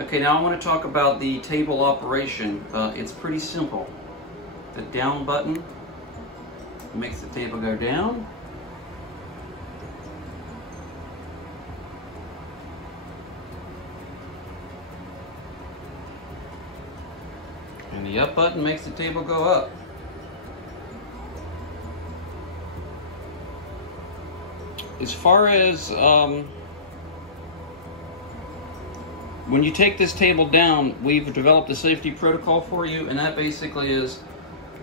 Okay, now I want to talk about the table operation. It's pretty simple. The down button makes the table go down. And the up button makes the table go up. As far as when you take this table down, we've developed a safety protocol for you, and that basically is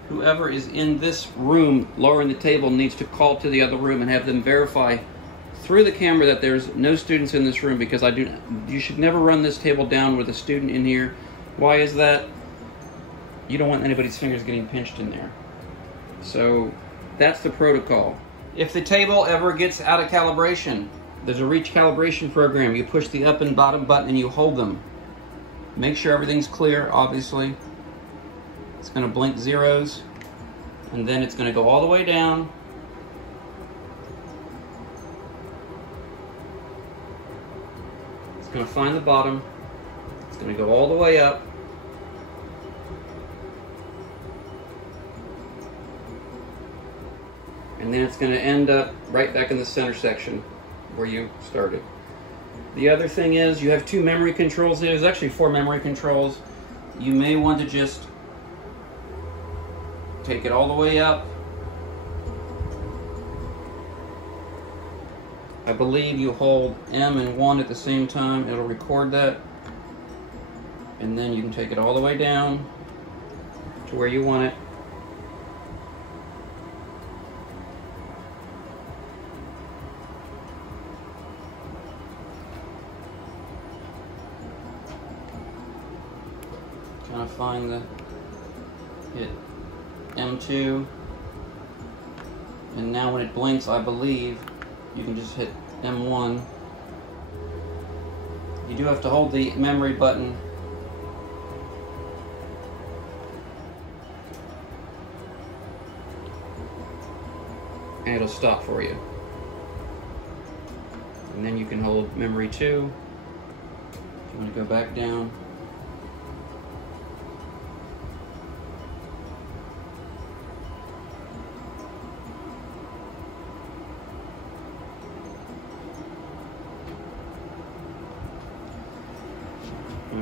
whoever is in this room lowering the table needs to call to the other room and have them verify through the camera that there's no students in this room, because you should never run this table down with a student in here. Why is that? You don't want anybody's fingers getting pinched in there. So that's the protocol. If the table ever gets out of calibration, there's a reach calibration program. You push the up and bottom button and you hold them. Make sure everything's clear, obviously. It's going to blink zeros, and then it's going to go all the way down. It's going to find the bottom. It's going to go all the way up. And then it's going to end up right back in the center section where you started. The other thing is you have two memory controls here. There's actually 4 memory controls. You may want to just take it all the way up. I believe you hold M and 1 at the same time. It'll record that. And then you can take it all the way down to where you want it. Kind of find the hit M2, and now when it blinks, I believe you can just hit M1. You do have to hold the memory button and it'll stop for you. And then you can hold memory 2 if you want to go back down.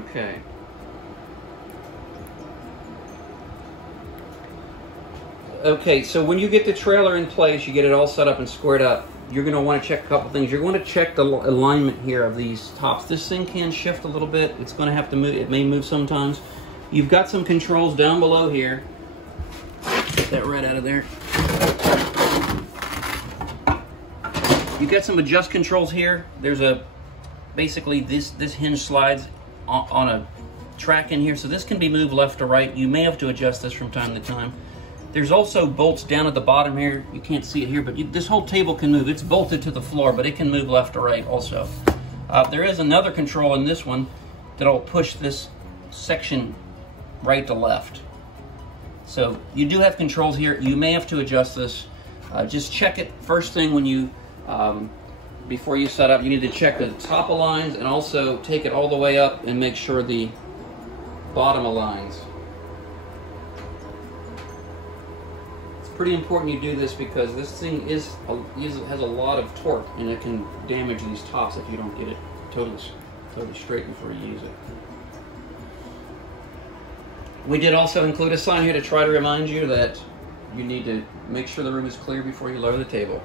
Okay. Okay, so when you get the trailer in place, you get it all set up and squared up, you're going to want to check a couple things. You're going to check the alignment here of these tops. This thing can shift a little bit. It's going to have to move. It may move sometimes. You've got some controls down below here. Get that right out of there. You've got some adjust controls here. There's basically this hinge slides on a track in here, so this can be moved left or right. You may have to adjust this from time to time. There's also bolts down at the bottom here. You can't see it here, but this whole table can move. It's bolted to the floor, but it can move left or right also. There is another control in this one that'll push this section right to left. So you do have controls here. You may have to adjust this. Just check it first thing when you before you set up. You need to check the top aligns and also take it all the way up and make sure the bottom aligns. It's pretty important you do this because this thing has a lot of torque, and it can damage these tops if you don't get it totally straight before you use it. We did also include a sign here to try to remind you that you need to make sure the room is clear before you lower the table.